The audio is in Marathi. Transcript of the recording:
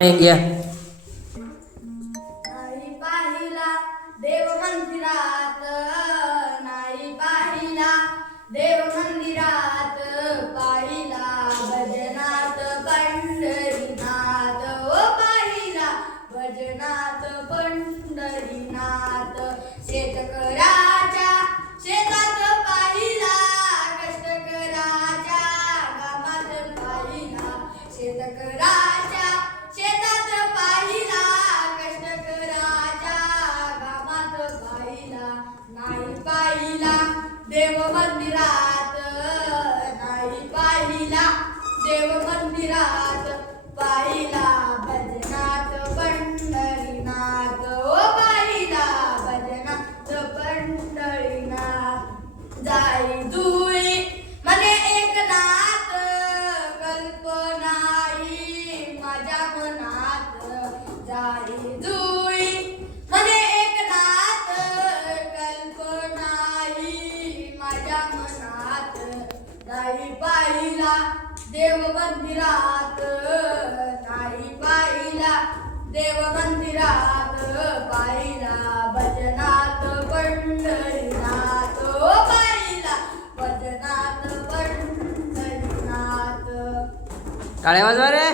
इंडिया नाही पाहिला देव मंदिरात, नाही पाहिला देव मंदिरात, पाहिला भजनात पंढरीनाथ, ओ पाहिला भजनात पंढरीनाथ. शेतकऱ्याच्या शेतात पाहिला, कष्टकऱ्याच्या कामात पाहिला. शेतकऱ्याच्या शेतात पाहिला, कष्टकऱ्याच्या कामात पाहिला. नाही पाहिला देव मंदिरात, नाही पाहिला देव मंदिरात, पाहिला भजनात पंढरीनाथ, ओ पाहिला भजनात पंढरीनाथ. जाई जुळी मने एकनाथ, कल्पनाई माझ्या मनात. जाई जुळी मने एकनाथ, कल्पनाई माझ्या मनात. नाही पाहिला देव मंदिरात, नाही पाहिला देव मंदिरात, पाहिला भजनात पंढरीनाथ, ओ पाहिला भजनात पंढरीनाथ. टाळ्या वाजवा रे.